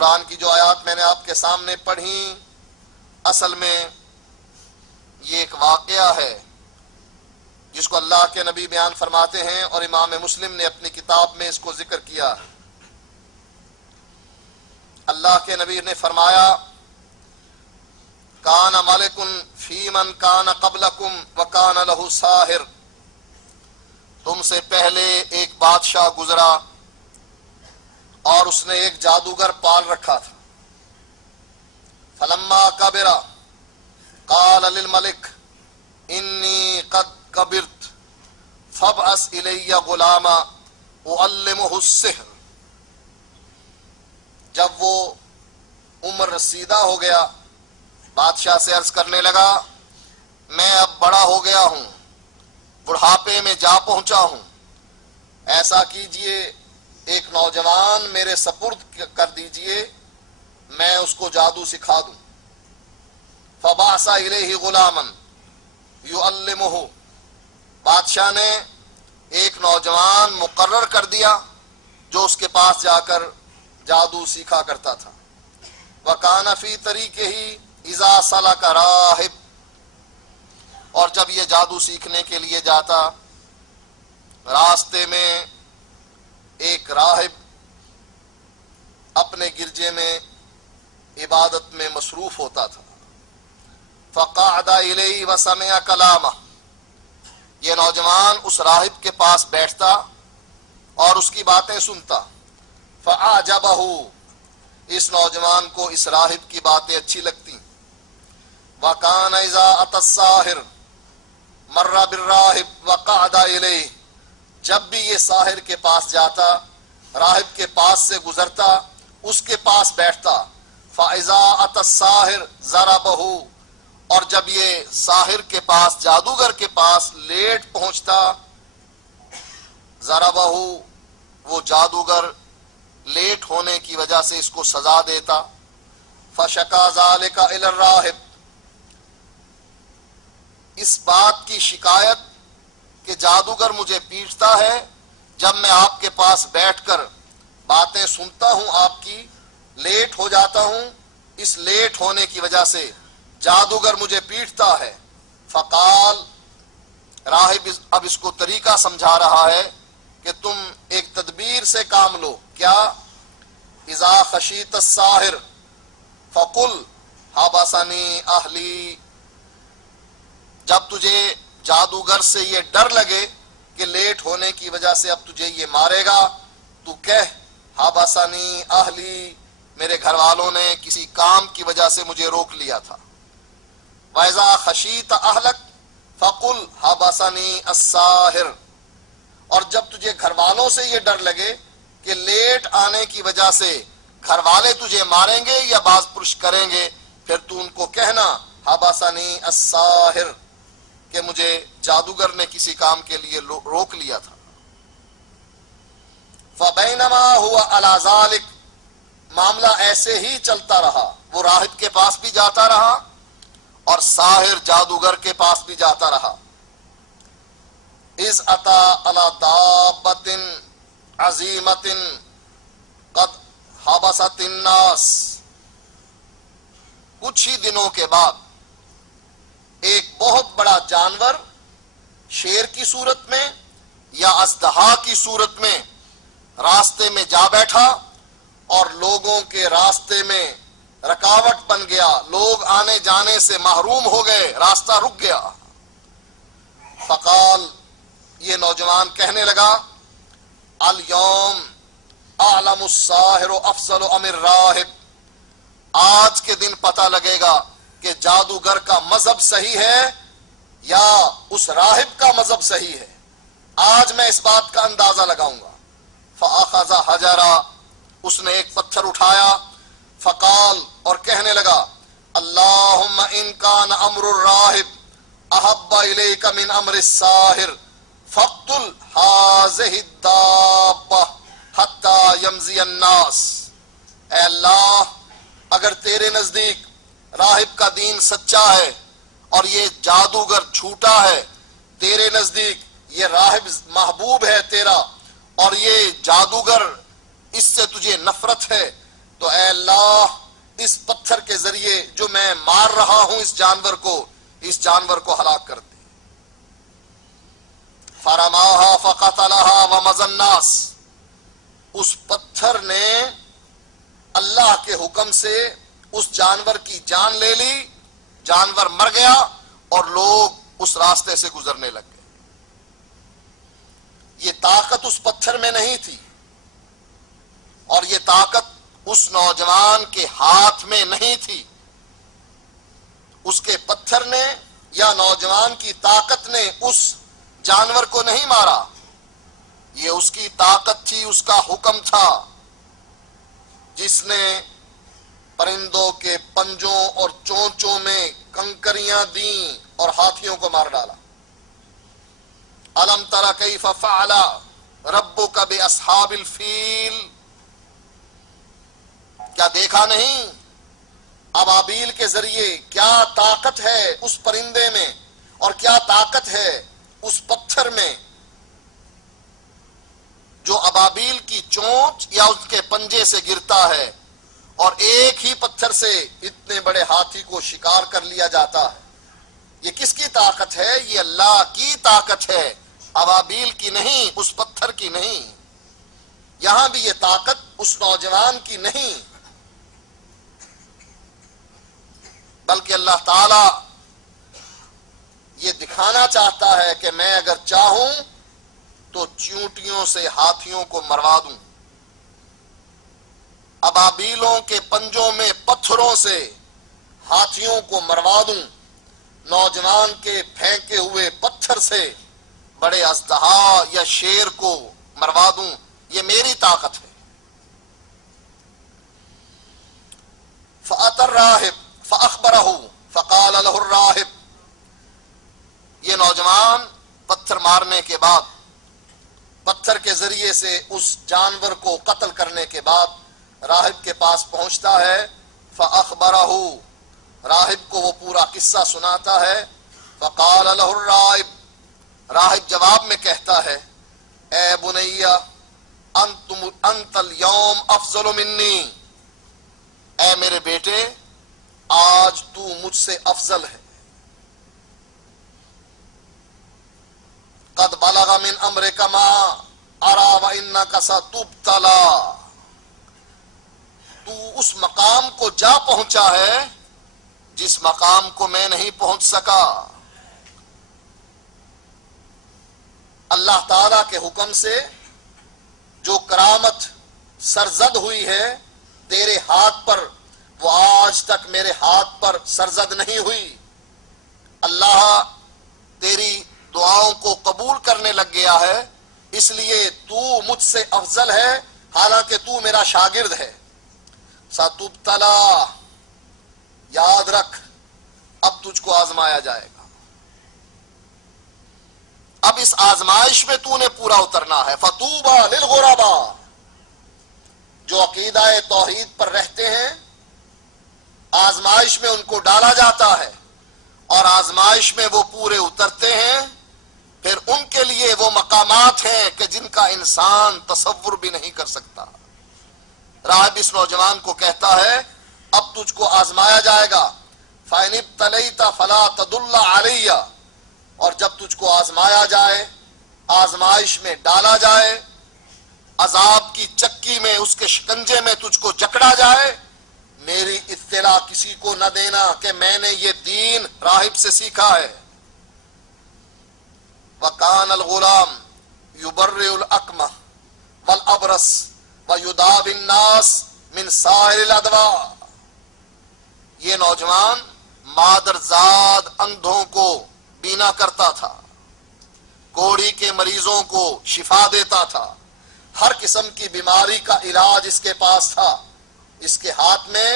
قرآن کی جو آیات میں نے آپ کے سامنے پڑھی اصل میں یہ ایک واقعہ ہے جس کو اللہ کے نبی بیان فرماتے ہیں اور امام مسلم نے اپنی کتاب میں اس کو ذکر کیا. اللہ کے نبی نے فرمایا کان ملک فی من کان قبلکم وکان لہ ساحر، تم سے پہلے ایک بادشاہ گزرا اور اس نے ایک جادوگر پال رکھا تھا. فلما کبر قال للملک انی قد کبرت فابعث الی غلاما اعلمہ السحر. جب وہ عمر رسیدہ ہو گیا بادشاہ سے عرض کرنے لگا میں اب بڑا ہو گیا ہوں، بڑھاپے میں جا پہنچا ہوں، ایسا کیجئے ایک نوجوان میرے سپرد کر دیجئے، میں اس کو جادو سکھا دوں. فبعث الیہ غلاما یعلمہ، بادشاہ نے ایک نوجوان مقرر کر دیا جو اس کے پاس جا کر جادو سیکھا کرتا تھا. وَكَانَ فِي طَرِيقِهِ إِذَا سَلَكَ رَاهِبٌ، اور جب یہ جادو سیکھنے کے لیے جاتا راستے میں ایک راہب اپنے گرجے میں عبادت میں مصروف ہوتا تھا. فَقَعَدَ إِلَيْهِ وَسَمِعَ كَلَامَهُ، یہ نوجوان اس راہب کے پاس بیٹھتا اور اس کی باتیں سنتا. فَأَعْجَبَهُ، اس نوجوان کو اس راہب کی باتیں اچھی لگتی. وَكَانَ إِذَا أَتَى السَّاحِرُ مَرَّ بِالرَّاهِبِ وَقَعَدَ إِلَيْهِ، جب بھی یہ ساحر کے پاس جاتا راہب کے پاس سے گزرتا اس کے پاس بیٹھتا. فَإِذَا أَتَى السَّاحِرُ ضَرَبَهُ، اور جب یہ ساحر کے پاس جادوگر کے پاس لیٹ پہنچتا ضَرَبَهُ، وہ جادوگر لیٹ ہونے کی وجہ سے اس کو سزا دیتا. فَشَكَا ذَلِكَ إِلَى الرَّاهِبِ، اس بات کی شکایت کہ جادوگر مجھے پیٹتا ہے جب میں آپ کے پاس بیٹھ کر باتیں سنتا ہوں، آپ کی لیٹ ہو جاتا ہوں، اس لیٹ ہونے کی وجہ سے جادوگر مجھے پیٹتا ہے. فقال، راہب اب اس کو طریقہ سمجھا رہا ہے کہ تم ایک تدبیر سے کام لو. کیا؟ اذا خشیت الساحر فقل حبسنی اہلی، جب تجھے جادوگر سے یہ ڈر لگے کہ لیٹ ہونے کی وجہ سے اب تجھے یہ مارے گا تو کہہ حبسنی اہلی، میرے گھر والوں نے کسی کام کی وجہ سے مجھے روک لیا تھا. وَإِذَا خَشِيتَ أَهْلَكَ فَقُلْ حَبَسَنِي السَّاحِرُ، اور جب تجھے گھر والوں سے یہ ڈر لگے کہ لیٹ آنے کی وجہ سے گھر والے تجھے ماریں گے یا باز پرش کریں گے، پھر تو ان کو کہنا حَبَسَنِي السَّاحِرُ، کہ مجھے جادوگر نے کسی کام کے لیے روک لیا تھا. فَبَيْنَمَا هُوَ عَلَى ذَلِكَ، معاملہ ایسے ہی چلتا رہا، وہ راہب کے پاس بھی جاتا رہا اور ساحر جادوگر کے پاس بھی جاتا رہا. اذ اتا علی دابۃ عظیمۃ قد حبست الناس، کچھ ہی دنوں کے بعد ایک بہت بڑا جانور شیر کی صورت میں یا اژدہا کی صورت میں راستے میں جا بیٹھا اور لوگوں کے راستے میں رکاوٹ بن گیا، لوگ آنے جانے سے محروم ہو گئے، راستہ رک گیا. فقال، یہ نوجوان کہنے لگا الیوم اعلم الساحر افضل ام الراہب، آج کے دن پتہ لگے گا کہ جادوگر کا مذہب صحیح ہے یا اس راہب کا مذہب صحیح ہے، آج میں اس بات کا اندازہ لگاؤں گا. فاخذ حجرا، اس نے ایک پتھر اٹھایا. فقال، اور کہنے لگا اللہم ان کان امر الراہب احب الیک من امر الساحر فاقتل هذه الدابہ حتی یمضی الناس، اے اللہ اگر تیرے نزدیک راہب کا دین سچا ہے اور یہ جادوگر جھوٹا ہے، تیرے نزدیک یہ راہب محبوب ہے تیرا اور یہ جادوگر اس سے تجھے نفرت ہے، تو اے اللہ اس پتھر کے ذریعے جو میں مار رہا ہوں اس جانور کو ہلاک کر دے۔ فرماها فقتلها ومضى الناس، اس پتھر نے اللہ کے حکم سے اس جانور کی جان لے لی، جانور مر گیا اور لوگ اس راستے سے گزرنے لگ گئے۔ یہ طاقت اس پتھر میں نہیں تھی، اور یہ طاقت اس نوجوان کے ہاتھ میں نہیں تھی۔ اس کے پتھر نے یا نوجوان کی طاقت نے اس جانور کو نہیں مارا، یہ اس کی طاقت تھی، اس کا حکم تھا، جس نے پرندوں کے پنجوں اور چونچوں میں کنکریاں دیں اور ہاتھیوں کو مار ڈالا۔ الم تر کیف فعل ربک باصحاب الفیل، کیا دیکھا نہیں ابابیل کے ذریعے کیا طاقت ہے اس پرندے میں اور کیا طاقت ہے اس پتھر میں، جو ابابیل کی چونچ یا اس کے پنجے سے گرتا ہے، اور ایک ہی پتھر سے اتنے بڑے ہاتھی کو شکار کر لیا جاتا ہے۔ یہ کس کی طاقت ہے؟ یہ اللہ کی طاقت ہے، ابابیل کی نہیں، اس پتھر کی نہیں۔ یہاں بھی یہ طاقت اس نوجوان کی نہیں، بلکہ اللہ تعالی یہ دکھانا چاہتا ہے کہ میں اگر چاہوں تو چیونٹیوں سے ہاتھیوں کو مروا دوں، ابابیلوں کے پنجوں میں پتھروں سے ہاتھیوں کو مروا دوں، نوجوان کے پھینکے ہوئے پتھر سے بڑے اژدہا یا شیر کو مروا دوں، یہ میری طاقت ہے۔ فأتى الراہب فأخبره فقال له الراہب، یہ نوجوان پتھر مارنے کے بعد، پتھر کے ذریعے سے اس جانور کو قتل کرنے کے بعد راہب کے پاس پہنچتا ہے۔ فأخبره، راہب کو وہ پورا قصہ سناتا ہے۔ فقال له الراہب، راہب جواب میں کہتا ہے، اے بنیا انت اليوم افضل منی، اے میرے بیٹے آج تو مجھ سے افضل ہے۔ قد بلغ من امرک ما ارى وانک ستبتلی، تو اس مقام کو جا پہنچا ہے جس مقام کو میں نہیں پہنچ سکا۔ اللہ تعالی کے حکم سے جو کرامت سرزد ہوئی ہے تیرے ہاتھ پر، وہ آج تک میرے ہاتھ پر سرزد نہیں ہوئی۔ اللہ تیری دعاؤں کو قبول کرنے لگ گیا ہے، اس لیے تو مجھ سے افضل ہے، حالانکہ تو میرا شاگرد ہے۔ ستبتلی، یاد رکھ اب تجھ کو آزمایا جائے گا، اب اس آزمائش میں تو نے پورا اترنا ہے۔ فطوبی للغرباء، جو عقیدہ توحید پر رہتے ہیں آزمائش میں ان کو ڈالا جاتا ہے، اور آزمائش میں وہ پورے اترتے ہیں، پھر ان کے لیے وہ مقامات ہیں کہ جن کا انسان تصور بھی نہیں کر سکتا۔ راہب اس نوجوان کو کہتا ہے اب تجھ کو آزمایا جائے گا۔ فَإِنِ ابْتَلَيْتَ فَلَا تَدُلَّ عَلَيَّ، اور جب تجھ کو آزمایا جائے، آزمائش میں ڈالا جائے، عذاب کی چکی میں، اس کے شکنجے میں تجھ کو جکڑا جائے، میری اطلاع کسی کو نہ دینا کہ میں نے یہ دین راہب سے سیکھا ہے۔ وَكَانَ الْغُلَامُ يُبَرِّئُ الْأَكْمَحَ وَالْأَبْرَصَ وَيُدَاوِي النَّاسَ مِنْ سَائِرِ الْأَدْوَاءِ، یہ نوجوان مادرزاد اندھوں کو بینا کرتا تھا، کوڑی کے مریضوں کو شفا دیتا تھا، ہر قسم کی بیماری کا علاج اس کے پاس تھا۔ اس کے ہاتھ میں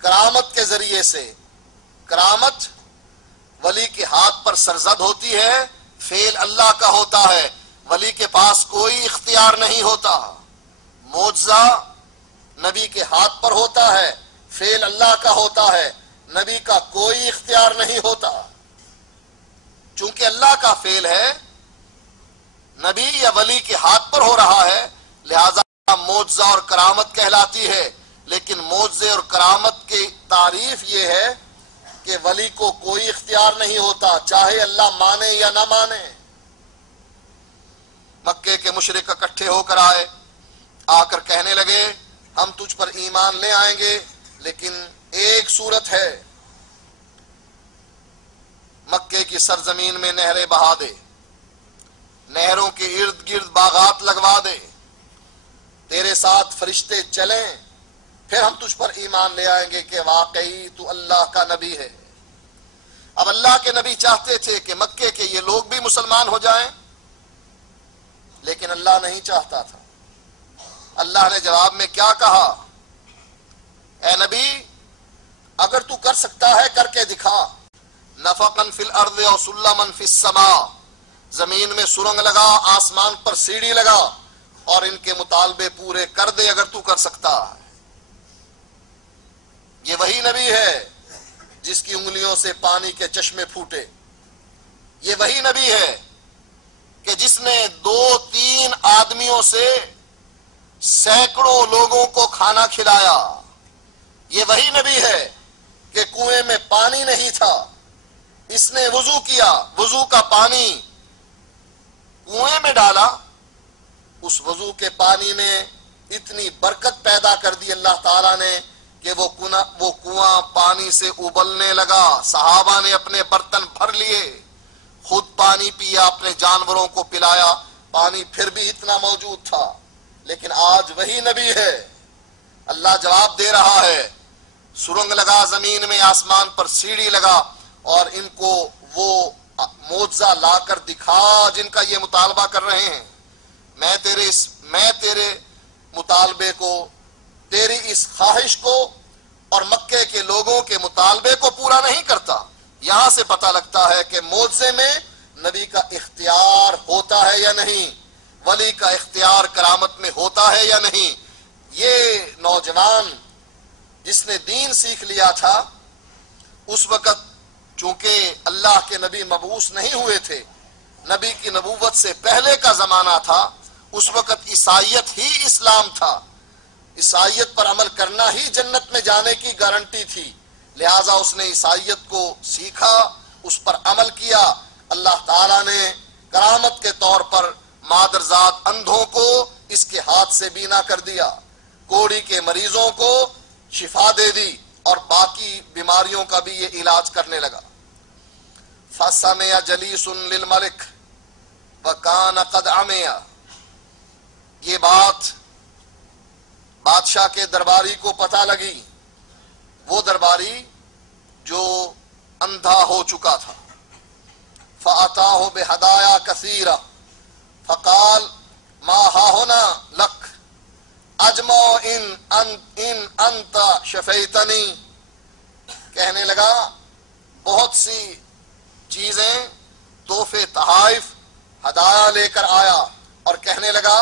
کرامت کے ذریعے سے، کرامت ولی کے ہاتھ پر سرزد ہوتی ہے، فعل اللہ کا ہوتا ہے، ولی کے پاس کوئی اختیار نہیں ہوتا۔ معجزہ نبی کے ہاتھ پر ہوتا ہے، فعل اللہ کا ہوتا ہے، نبی کا کوئی اختیار نہیں ہوتا۔ چونکہ اللہ کا فعل ہے، نبی یا ولی کے ہاتھ پر ہو رہا ہے، لہذا معجزہ اور کرامت کہلاتی ہے۔ لیکن معجزے اور کرامت کی تعریف یہ ہے کہ ولی کو کوئی اختیار نہیں ہوتا، چاہے اللہ مانے یا نہ مانے۔ مکے کے مشرک اکٹھے ہو کر آئے، آ کر کہنے لگے ہم تجھ پر ایمان لے آئیں گے، لیکن ایک صورت ہے، مکے کی سرزمین میں نہریں بہا دے، نہروں کے ارد گرد باغات لگوا دے، تیرے ساتھ فرشتے چلیں، پھر ہم تجھ پر ایمان لے آئیں گے کہ واقعی تو اللہ کا نبی ہے۔ اب اللہ کے نبی چاہتے تھے کہ مکے کے یہ لوگ بھی مسلمان ہو جائیں، لیکن اللہ نہیں چاہتا تھا۔ اللہ نے جواب میں کیا کہا؟ اے نبی، اگر تو کر سکتا ہے کر کے دکھا، نفقا فی الارض او سلما فی السماء، زمین میں سرنگ لگا، آسمان پر سیڑھی لگا اور ان کے مطالبے پورے کر دے اگر تو کر سکتا ہے۔ یہ وہی نبی ہے جس کی انگلیوں سے پانی کے چشمے پھوٹے، یہ وہی نبی ہے کہ جس نے 2-3 آدمیوں سے سینکڑوں لوگوں کو کھانا کھلایا، یہ وہی نبی ہے کہ کنویں میں پانی نہیں تھا، اس نے وضو کیا، وضو کا پانی کنویں میں ڈالا، اس وضو کے پانی میں اتنی برکت پیدا کر دی اللہ تعالیٰ نے کہ وہ کنواں پانی سے ابلنے لگا، صحابہ نے اپنے برتن بھر لیے، خود پانی پیا، اپنے جانوروں کو پلایا، پانی پھر بھی اتنا موجود تھا۔ لیکن آج وہی نبی ہے، اللہ جواب دے رہا ہے، سرنگ لگا زمین میں، آسمان پر سیڑھی لگا، اور ان کو وہ معجزہ لا کر دکھا جن کا یہ مطالبہ کر رہے ہیں۔ میں تیرے مطالبے کو، تیری اس خواہش کو اور مکے کے لوگوں کے مطالبے کو پورا نہیں کرتا۔ یہاں سے پتہ لگتا ہے کہ معجزے میں نبی کا اختیار ہوتا ہے یا نہیں، ولی کا اختیار کرامت میں ہوتا ہے یا نہیں۔ یہ نوجوان جس نے دین سیکھ لیا تھا، اس وقت چونکہ اللہ کے نبی مبعوث نہیں ہوئے تھے، نبی کی نبوت سے پہلے کا زمانہ تھا، اس وقت عیسائیت ہی اسلام تھا، عیسائیت پر عمل کرنا ہی جنت میں جانے کی گارنٹی تھی، لہٰذا اس نے عیسائیت کو سیکھا، اس پر عمل کیا۔ اللہ تعالیٰ نے کرامت کے طور پر مادرزاد اندھوں کو اس کے ہاتھ سے بینا کر دیا، کوڑی کے مریضوں کو شفا دے دی، اور باقی بیماریوں کا بھی یہ علاج کرنے لگا۔ فَسَمِعَ جَلِيسٌ لِلْمَلِكِ وَكَانَ قَدْ عَمِيَ، یہ بات بادشاہ کے درباری کو پتہ لگی، وہ درباری جو اندھا ہو چکا تھا۔ فَأَتَاهُ بِهَدَايَا كَثِيرَةٍ فَقَالَ مَا هَاهُنَا لَكَ أَجْمَعُ إِنْ أَنْتَ شَفَيْتَنِي، کہنے لگا بہت سی چیزیں، تحفے، تحائف، ہدایہ لے کر آیا، اور کہنے لگا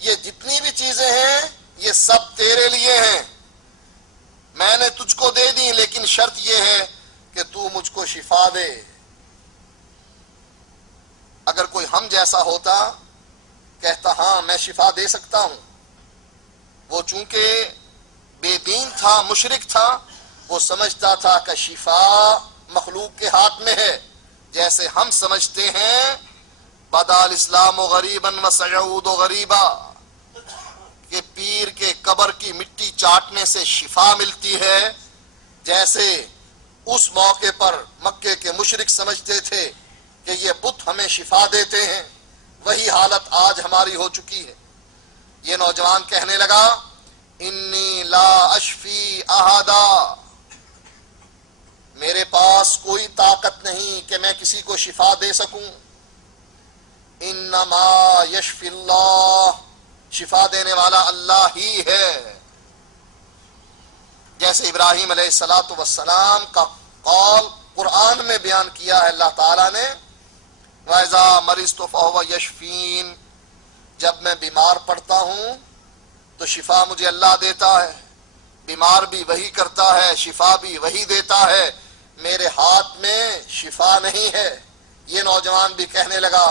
یہ جتنی بھی چیزیں ہیں یہ سب تیرے لیے ہیں، میں نے تجھ کو دے دی، لیکن شرط یہ ہے کہ تو مجھ کو شفا دے۔ اگر کوئی ہم جیسا ہوتا کہتا ہاں میں شفا دے سکتا ہوں، وہ چونکہ بے دین تھا، مشرک تھا، وہ سمجھتا تھا کہ شفا مخلوق کے ہاتھ میں ہے، جیسے ہم سمجھتے ہیں بدا الاسلام غریبا وسيعود غریبا، کہ پیر کے قبر کی مٹی چاٹنے سے شفا ملتی ہے، جیسے اس موقع پر مکے کے مشرک سمجھتے تھے کہ یہ بت ہمیں شفا دیتے ہیں، وہی حالت آج ہماری ہو چکی ہے۔ یہ نوجوان کہنے لگا انی لا اشفی احدا، میرے پاس کوئی طاقت نہیں کہ میں کسی کو شفا دے سکوں، انما یشفی اللہ، شفا دینے والا اللہ ہی ہے۔ جیسے ابراہیم علیہ السلام کا قول قرآن میں بیان کیا ہے اللہ تعالیٰ نے، وَإِذَا مَرِضْتُ فَهُوَ يَشْفِينِ، جب میں بیمار پڑتا ہوں تو شفا مجھے اللہ دیتا ہے، بیمار بھی وہی کرتا ہے، شفا بھی وہی دیتا ہے، میرے ہاتھ میں شفا نہیں ہے۔ یہ نوجوان بھی کہنے لگا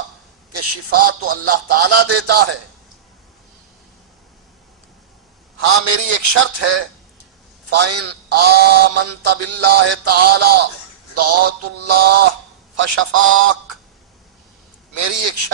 کہ شفا تو اللہ تعالیٰ دیتا ہے، ہاں میری ایک شرط ہے فَإِنْ آمَنْتَ بِاللَّهِ تَعَالَى دَعَوْتُ اللَّهَ فَشَفَاكَ. میری ایک شرط